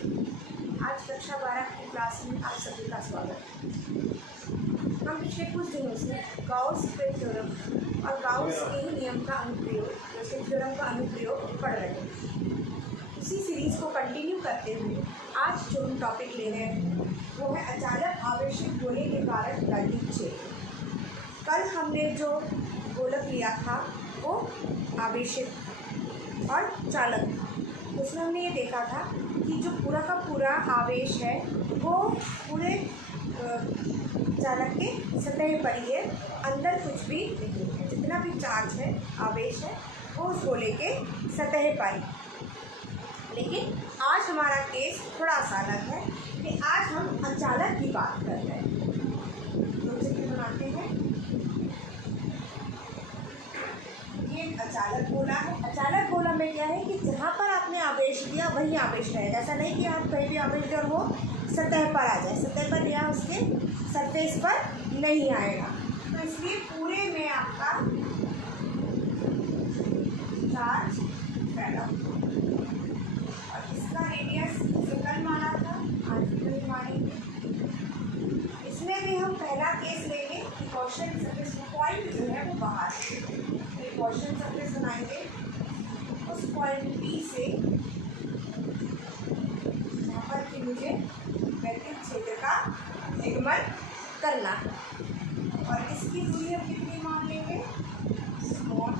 आज कक्षा 12 की क्लास में आप सभी का स्वागत है। हम पिछले कुछ दिनों से गाउस के थ्योरम और गाउस के ही नियम का अनुप्रयोग जैसे थ्योरम का अनुप्रयोग पढ़ रहे हैं। इसी सीरीज को कंटिन्यू करते हुए आज जो हम टॉपिक ले रहे हैं वो है अचानक आवेशित गोले के कारण वैद्युत क्षेत्र। कल हमने जो गोलक लिया था वो आवेशित और चालक था। उसमें हमने ये देखा था कि जो पूरा का पूरा आवेश है वो पूरे चालक के सतह पर ही है, अंदर कुछ भी नहीं है। जितना भी चार्ज है, आवेश है, वो उस गोले के सतह पर ही। लेकिन आज हमारा केस थोड़ा सा अलग है कि आज हम अचालक की बात कर रहे हैं। तो चित्र बनाते हैं। ये अचालक गोला है। अचालक गोला में क्या है कि जहाँ पर आपने आवेश दिया वही आवेश रहेगा। ऐसा नहीं कि आप कहीं भी आवेश दें और वो सतह पर आ जाए। सतह पर या उसके सरफेस पर नहीं आएगा। तो इसलिए पूरे में आपका चार्ज पैदा होगा। और इसका रेडियस कल माना था, आज भी मानेंगे। इसमें भी हम पहला केस लेंगे कि क्वेश्चन सरफेस पॉइंट जो है वो बाहर है। क्वेश्चन सरफेस बनाएंगे उस पॉइंट बी से यहाँ पर कि मुझे वैद्युत क्षेत्र का निगमन करना है। और इसकी दूरी हम कितनी मान लेंगे? स्मॉल।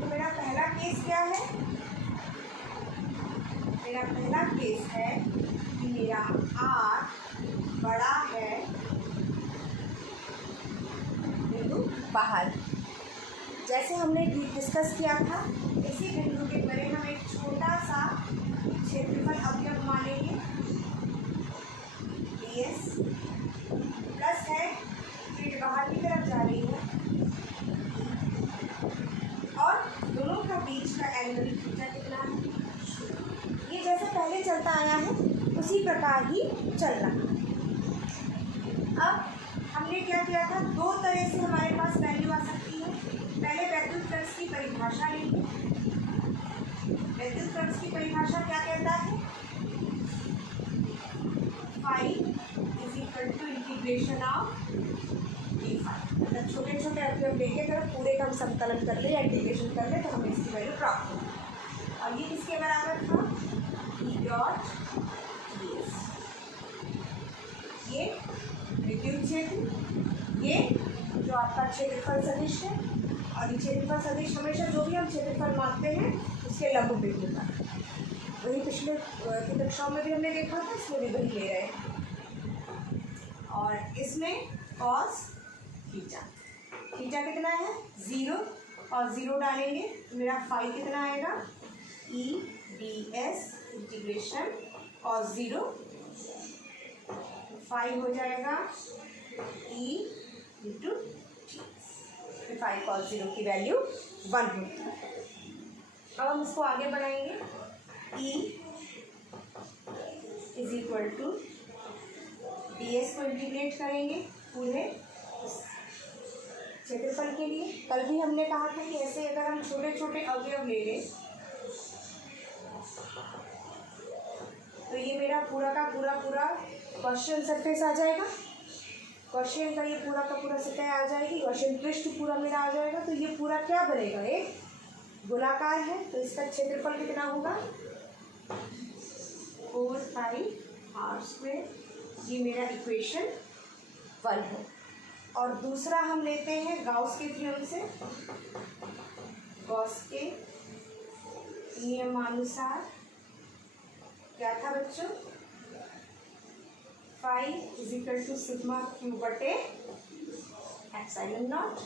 तो मेरा पहला केस क्या है? मेरा पहला केस है कि मेरा आर बड़ा है बिंदु बाहर। जैसे हमने डिस्कस किया था, इसी बिंदु के परे हम एक छोटा सा क्षेत्रफल अवयव मानेंगे ds प्लस है, फिर बाहर की तरफ जा रही है और दोनों का बीच का एंगल थीटा कितना है? ये जैसे पहले चलता आया है उसी प्रकार ही चल रहा है। अब हमने क्या किया था, दो तरह से हमारे पास वैल्यू आ सकती है। पहले वैद्युत फ्लक्स की परिभाषा लेंगे। वैद्युत फ्लक्स की परिभाषा क्या कहता है? Phi is equal to integration of d phi. मतलब छोटे छोटे अवयव लेके अगर पूरे का हम संकलन कर ले या इंटीग्रेशन कर ले तो हमें इसकी वैल्यू प्राप्त होगी। और ये किसके बराबर था? E dot ds। ये विद्युत क्षेत्र, ये जो आपका क्षेत्रफल सदिश है। और ये क्षेत्रफल सदिश हमेशा जो भी हम क्षेत्रफल मानते हैं उसके लंबवत होता है। वही पिछले की कक्षाओं में भी हमने देखा था, इसमें भी वही ले रहे हैं। और इसमें कॉस थीटा, थीटा कितना है? 0 और 0 डालेंगे तो मेरा फाई कितना आएगा? E d s integration cos 0 phi हो जाएगा ई इंटू फाइव कॉस 0 की वैल्यू 1 होती है। अब हम इसको आगे बढ़ाएंगे। E is equal to ds को इंटीग्रेट करेंगे पूरे क्षेत्रफल के लिए। कल भी हमने कहा था कि ऐसे अगर हम छोटे छोटे अवयव ले लें तो ये मेरा पूरा का पूरा क्वेश्चन सरफेस आ जाएगा। क्वेश्चन का ये पूरा का पूरा सतह आ जाएगी। क्वेश्चन पृष्ठ पूरा मेरा आ जाएगा। तो ये पूरा क्या बनेगा? एक गोलाकार है तो इसका क्षेत्रफल कितना होगा? 4 पाई आर स्क्वायर। ये मेरा इक्वेशन 1 है। और दूसरा हम लेते हैं गाउस के थ्योरम से। गाउस के नियमानुसार क्या था बच्चों? Phi is equal to sigma q बटे एप्सिलॉन नॉट।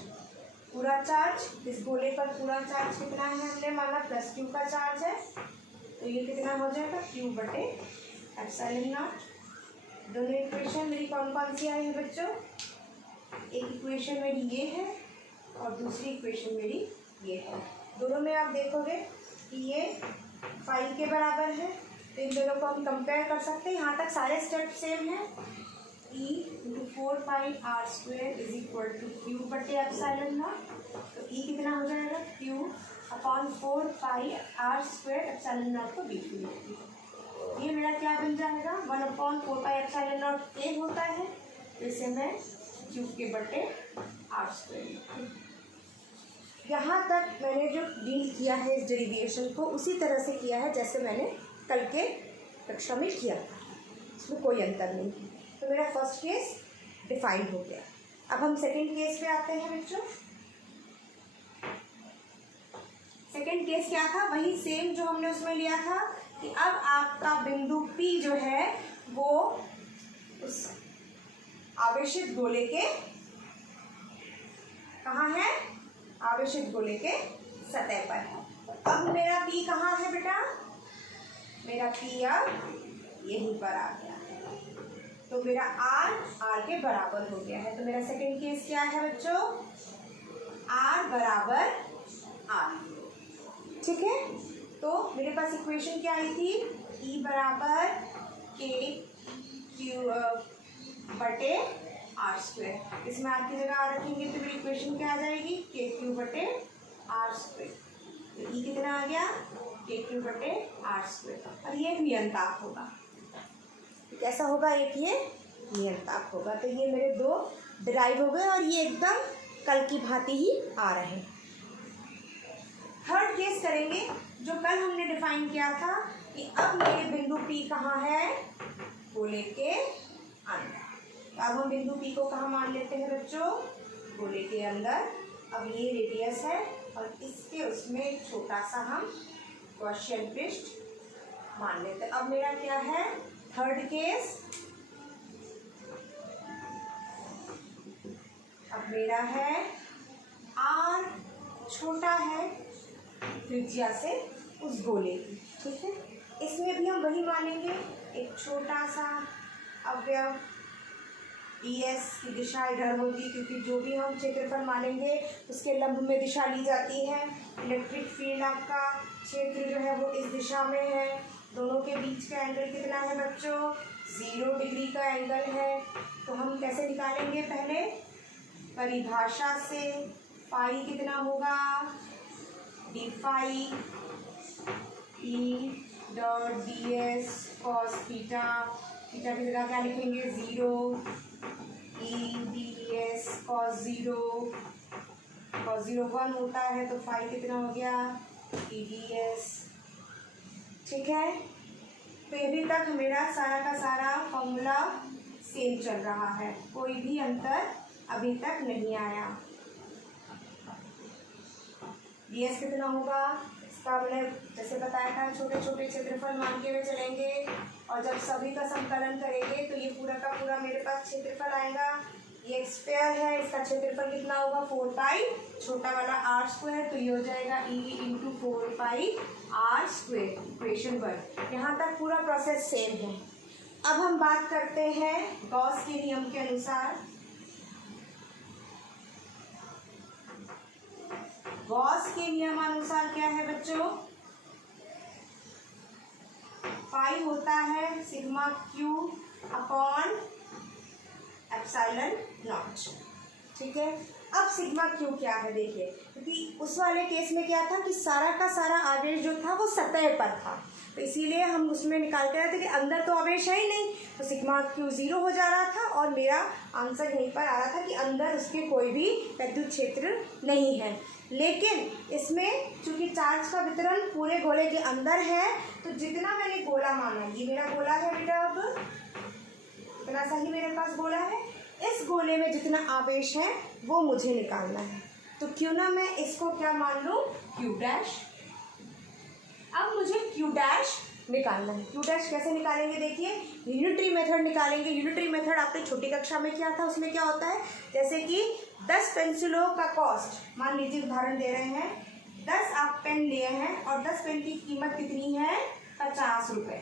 पूरा चार्ज इस गोले पर पूरा चार्ज कितना है? हमने माना प्लस क्यू का चार्ज है तो ये कितना हो जाएगा? क्यू बटे एप्सिलॉन नॉट। दोनों इक्वेशन मेरी कौन कौन सी आई है बच्चों? एक इक्वेशन मेरी ये है और दूसरी इक्वेशन मेरी ये है। दोनों में आप देखोगे कि ये फाई के बराबर है तो इन दोनों को हम कंपेयर कर सकते हैं। यहाँ तक सारे स्टेप सेम है। E into 4 pi r square is equal to q बटे एप्सिलॉन नॉट। तो ई कितना हो जाएगा? Q upon 4 pi r square epsilon naught को बीच में लिखती है। ये मेरा क्या बन जाएगा 1/4πε0 होता है, इसे मैं क्यूब के बटे r²। यहाँ तक मैंने जो डील किया है इस डेरिवेशन को उसी तरह से किया है जैसे मैंने कल के कक्षा में किया था, इसमें कोई अंतर नहीं है। तो मेरा फर्स्ट केस डिफाइन हो गया। अब हम सेकंड केस पे आते हैं बच्चों। सेकंड केस क्या था, वही सेम जो हमने उसमें लिया था कि अब आपका बिंदु P जो है वो उस आवेशित गोले के कहाँ है, आवेशित गोले के सतह पर है। अब मेरा P कहाँ है बेटा, मेरा P अब यहीं पर आ गया है, तो मेरा R के बराबर हो गया है। तो मेरा सेकंड केस क्या है बच्चों, R बराबर R, ठीक है। तो मेरे पास इक्वेशन क्या आई थी, E बराबर K Q बटे r²। इसमें R की जगह R रखेंगे तो मेरी इक्वेशन क्या आ जाएगी, KQ बटे r²। तो E कितना आ गया, KQ बटे r²। और ये एक नियंताक होगा, कैसा होगा, एक ये नियंताक होगा। तो ये मेरे दो डिराइव हो गए और ये एकदम कल की भांति ही आ रहे हैं। थर्ड केस करेंगे जो कल हमने डिफाइन किया था कि अब मेरे बिंदु P कहाँ है, गोले के अंदर। तो अब हम बिंदु P को कहाँ मान लेते हैं बच्चों, गोले के अंदर। अब ये रेडियस है और इसके उसमें छोटा सा हम गॉसियन पृष्ठ मान लेते हैं। अब मेरा क्या है थर्ड केस, अब मेरा है R छोटा है त्रिज्या से उस गोले की, ठीक है। इसमें भी हम वही मानेंगे, एक छोटा सा अवयव ds की दिशा इधर होगी, क्योंकि जो भी हम क्षेत्रफल मानेंगे उसके लंब में दिशा ली जाती है। इलेक्ट्रिक फील्ड आपका क्षेत्र जो है वो इस दिशा में है। दोनों के बीच का एंगल कितना है बच्चों, 0 डिग्री का एंगल है। तो हम कैसे निकालेंगे, पहले परिभाषा से फाई कितना होगा, d phi E dot ds cos theta, theta की जगह क्या लिखेंगे 0, E ds cos 0, cos 0 1 होता है, तो फाई कितना हो गया E ds, ठीक है। तो अभी तक मेरा सारा का सारा फॉर्मूला सेम चल रहा है, कोई भी अंतर अभी तक नहीं आया। ds कितना होगा, इसका हमने जैसे बताया था छोटे छोटे क्षेत्रफल मान के हुए चलेंगे और जब सभी का संकलन करेंगे तो ये पूरा का पूरा मेरे पास क्षेत्रफल आएगा। ये एक स्फीयर है, इसका क्षेत्रफल कितना होगा 4π, छोटा वाला r², तो ये हो जाएगा E × 4π r²। इक्वेशन 1 यहाँ तक पूरा प्रोसेस सेम है। अब हम बात करते हैं गॉस के नियम के अनुसार। गॉस के नियमानुसार क्या है बच्चों, फाई होता है sigma Q upon epsilon not, ठीक है। अब सिग्मा क्यू क्या है देखिए, क्योंकि उस वाले केस में क्या था कि सारा का सारा आवेश जो था वो सतह पर था, तो इसीलिए हम उसमें निकालते रहे थे कि अंदर तो आवेश है ही नहीं, तो सिग्मा क्यू 0 हो जा रहा था और मेरा आंसर यहीं पर आ रहा था कि अंदर उसके कोई भी विद्युत क्षेत्र नहीं है। लेकिन इसमें चूंकि चार्ज का वितरण पूरे गोले के अंदर है, तो जितना मैंने गोला माना, ये मेरा गोला है बेटा, अब इतना सा ही मेरे पास गोला है, इस गोले में जितना आवेश है वो मुझे निकालना है। तो क्यों ना मैं इसको क्या मान लूँ, क्यू डैश। अब मुझे क्यू डैश निकालना है। क्यू डैश कैसे निकालेंगे देखिए, यूनिटरी मेथड निकालेंगे। यूनिटरी मेथड आपने छोटी कक्षा में किया था, उसमें क्या होता है, जैसे कि 10 पेंसिलों का कॉस्ट, मान लीजिए उदाहरण दे रहे हैं, 10 आप पेन लिए हैं और 10 पेन की कीमत कितनी है 50 रुपये,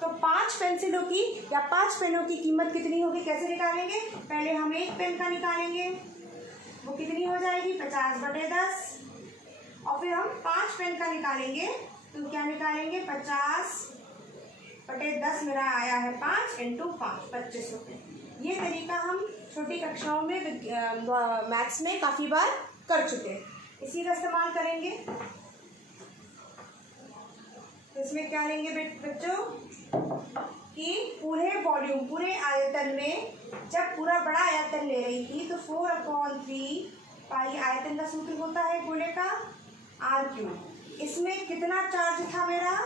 तो 5 पेंसिलों की या 5 पेनों की कीमत कितनी होगी, कैसे निकालेंगे, पहले हम एक पेन का निकालेंगे, वो कितनी हो जाएगी 50/10, और फिर हम 5 पेन का निकालेंगे, तो क्या निकालेंगे 50/10 मेरा आया है 5 × 5 25 रुपये। ये तरीका हम छोटी कक्षाओं में मैथ्स में काफ़ी बार कर चुके हैं, इसी का इस्तेमाल करेंगे। तो इसमें इसमें क्या लेंगे बच्चों कि पूरे वॉल्यूम, पूरे आयतन में जब पूरा बड़ा आयतन ले रही थी तो 4/3 पाई आयतन का सूत्र होता है गोले का r3। इसमें कितना चार्ज था मेरा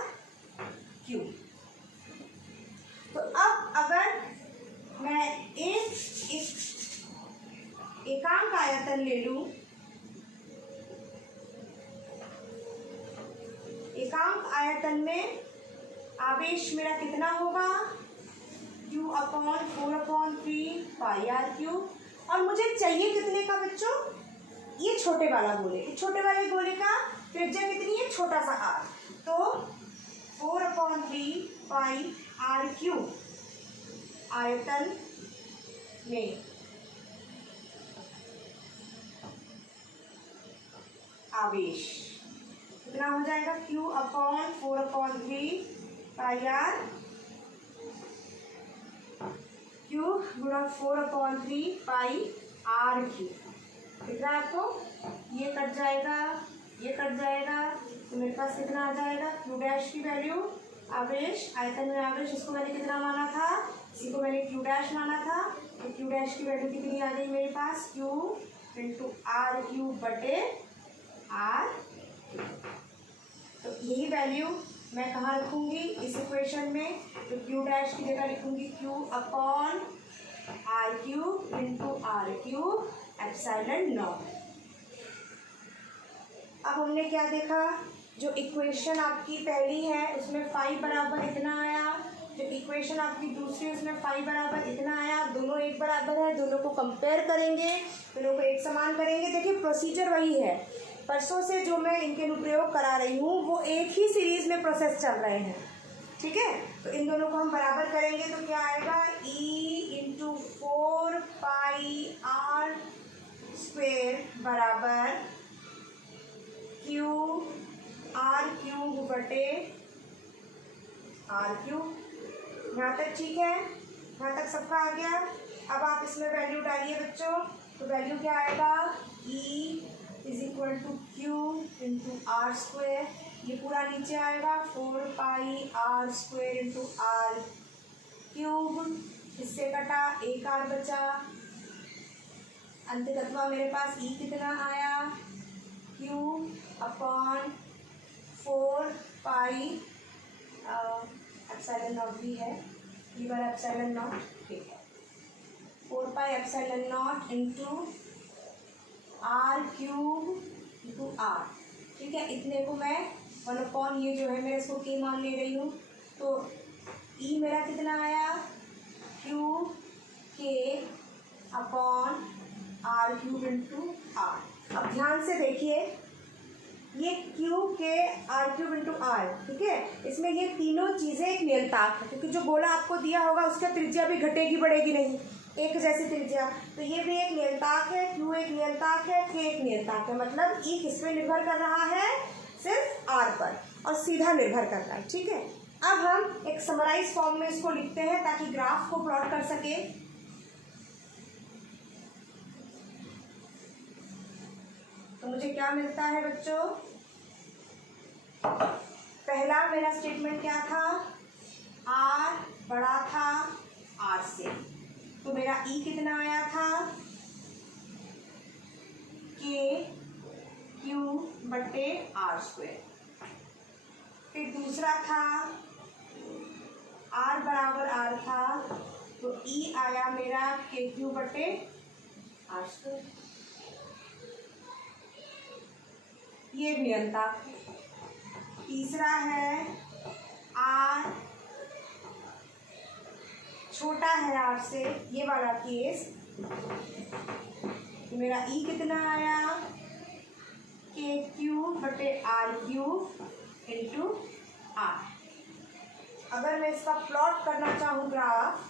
q। तो अब अगर मैं एकांक आयतन ले लूं, एकांक आयतन में आवेश मेरा कितना होगा q/4/3 पाई r3। और मुझे चाहिए कितने का बच्चों, ये छोटे वाला गोले, छोटे वाले गोले का त्रिज्या कितनी है, छोटा सा r, तो 4/3 पाई r3 आयतन में आवेश कितना हो जाएगा q/4/3 पाई r क्यूब गुणा 4/3 पाई r3। कितना आपको, ये कट जाएगा, ये कट जाएगा, तो मेरे पास कितना आ जाएगा q डैश की वैल्यू, आवेश आयतन में आवेश, इसको मैंने कितना माना था, इसी को मैंने q डैश माना था, तो q डैश की वैल्यू कितनी आ गई मेरे पास q इंटू r³ बटे r। तो यही वैल्यू मैं कहाँ रखूँगी इस इक्वेशन में, तो q डैश की जगह लिखूँगी q/r³ into r³ epsilon not. अब हमने क्या देखा, जो इक्वेशन आपकी पहली है उसमें फाई बराबर इतना आया, जो इक्वेशन आपकी दूसरी उसमें फाई बराबर इतना आया, दोनों एक बराबर है, दोनों को कंपेयर करेंगे, दोनों को एक समान करेंगे। देखिए प्रोसीजर वही है, परसों से जो मैं इनके अनुप्रयोग करा रही हूँ वो एक ही सीरीज में प्रोसेस चल रहे हैं, ठीक है। तो इन दोनों को हम बराबर करेंगे तो क्या आएगा e इंटू 4 पाई r स्क्वेयर बराबर r³ बटे r³। यहाँ तक ठीक है, यहाँ तक सबका आ गया। अब आप इसमें वैल्यू डालिए बच्चों, तो वैल्यू क्या आएगा e = q into r square, ये पूरा नीचे आएगा 4 पाई r स्क्वेयर इंटू r³, इससे कटा एक r बचा, अंततः मेरे पास e कितना आया q/4 पाई एप्सिलॉन नॉट भी है, ये वाला एप्सिलॉन नॉट, ठीक है, 4 pi epsilon not into r³ into r, ठीक है। इतने को मैं 1/, ये जो है मैं इसको k मान ले रही हूँ, तो e मेरा कितना आया q/r³ इंटू r। अब ध्यान से देखिए, ये q/r³ इंटू r, ठीक है, इसमें ये तीनों चीज़ें एक नियतांक है, क्योंकि जो गोला आपको दिया होगा उसका त्रिज्या भी घटेगी बढ़ेगी नहीं, एक जैसी त्रिज्या, तो ये भी एक नियतांक है, q एक नियतांक है, k एक नियतांक है, मतलब e किस पे निर्भर कर रहा है, सिर्फ r पर, और सीधा निर्भर कर रहा है, ठीक है। अब हम एक समराइज फॉर्म में इसको लिखते हैं ताकि ग्राफ को प्लॉट कर सके। तो मुझे क्या मिलता है बच्चों, पहला मेरा स्टेटमेंट क्या था, r बड़ा था r से, तो मेरा e कितना आया था k/q बटे r स्क्वेयर। फिर दूसरा था r बराबर r था, तो e आया मेरा k/q बटे r स्क्वेयर, ये नियतांक। तीसरा है r छोटा है r से, ये वाला केस, मेरा e कितना आया k/q बटे r³ इंटू r। अगर मैं इसका प्लॉट करना चाहूँ ग्राफ,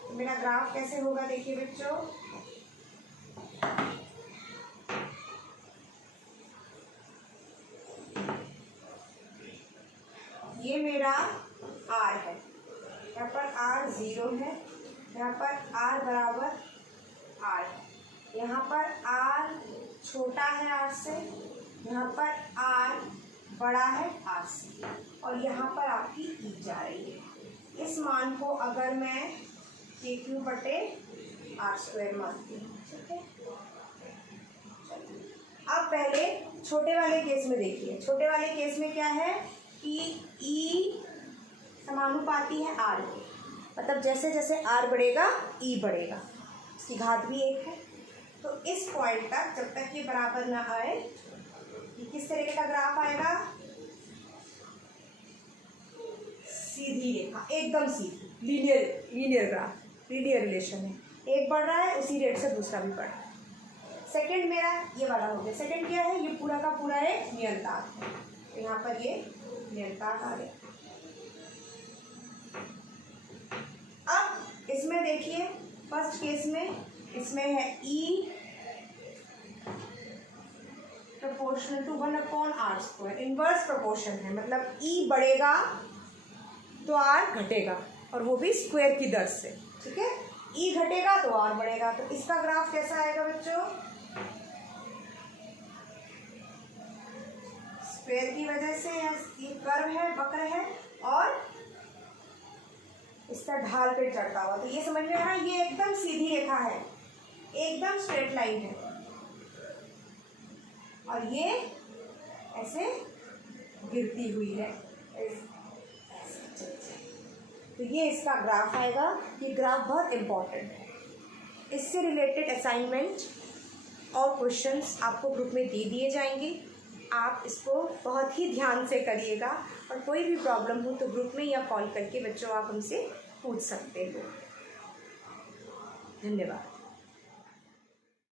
तो मेरा ग्राफ कैसे होगा, देखिए बच्चों, ये मेरा r है, यहाँ पर r 0 है, यहाँ पर r बराबर r है, यहाँ पर r छोटा है r से, यहाँ पर r बड़ा है r से। और यहाँ पर आपकी ई जा रही है। इस मान को अगर मैं KQ बटे R² मानती हूँ, ठीक है। अब पहले छोटे वाले केस में देखिए, छोटे वाले केस में क्या है कि ई समानुपाती है R के, मतलब जैसे जैसे R बढ़ेगा ई बढ़ेगा, इसकी घात भी 1 है। तो इस पॉइंट तक जब तक ये बराबर ना आए, ये किस तरीके का ग्राफ आएगा, सीधी रेखा, एकदम सीधी, लीनियर ग्राफ, लीनियर रिलेशन है, एक बढ़ रहा है उसी रेट से दूसरा भी बढ़ रहा है। सेकंड मेरा ये वाला हो गया। सेकंड क्या है, ये पूरा का पूरा एक नियतांक है, तो यहाँ पर ये नियतांक आ गया। अब इसमें देखिए फर्स्ट केस में इसमें है E proportional to 1/R², inverse proportion है, मतलब E बढ़ेगा तो R घटेगा, और वो भी स्क्वायर की दर से, ठीक है। E घटेगा तो R बढ़ेगा। तो इसका ग्राफ कैसा आएगा बच्चों, स्क्वायर की वजह से ये कर्व है, वक्र है, और इसका ढाल पे चढ़ता हुआ, तो ये समझ में आ रहा है, ये एकदम सीधी रेखा है, एकदम स्ट्रेट लाइन है, और ये ऐसे गिरती हुई है, तो ये इसका ग्राफ आएगा। ये ग्राफ बहुत इम्पोर्टेंट है। इससे रिलेटेड असाइनमेंट और क्वेश्चंस आपको ग्रुप में दे दिए जाएंगे, आप इसको बहुत ही ध्यान से करिएगा, और कोई भी प्रॉब्लम हो तो ग्रुप में या कॉल करके बच्चों आप हमसे पूछ सकते हो। धन्यवाद।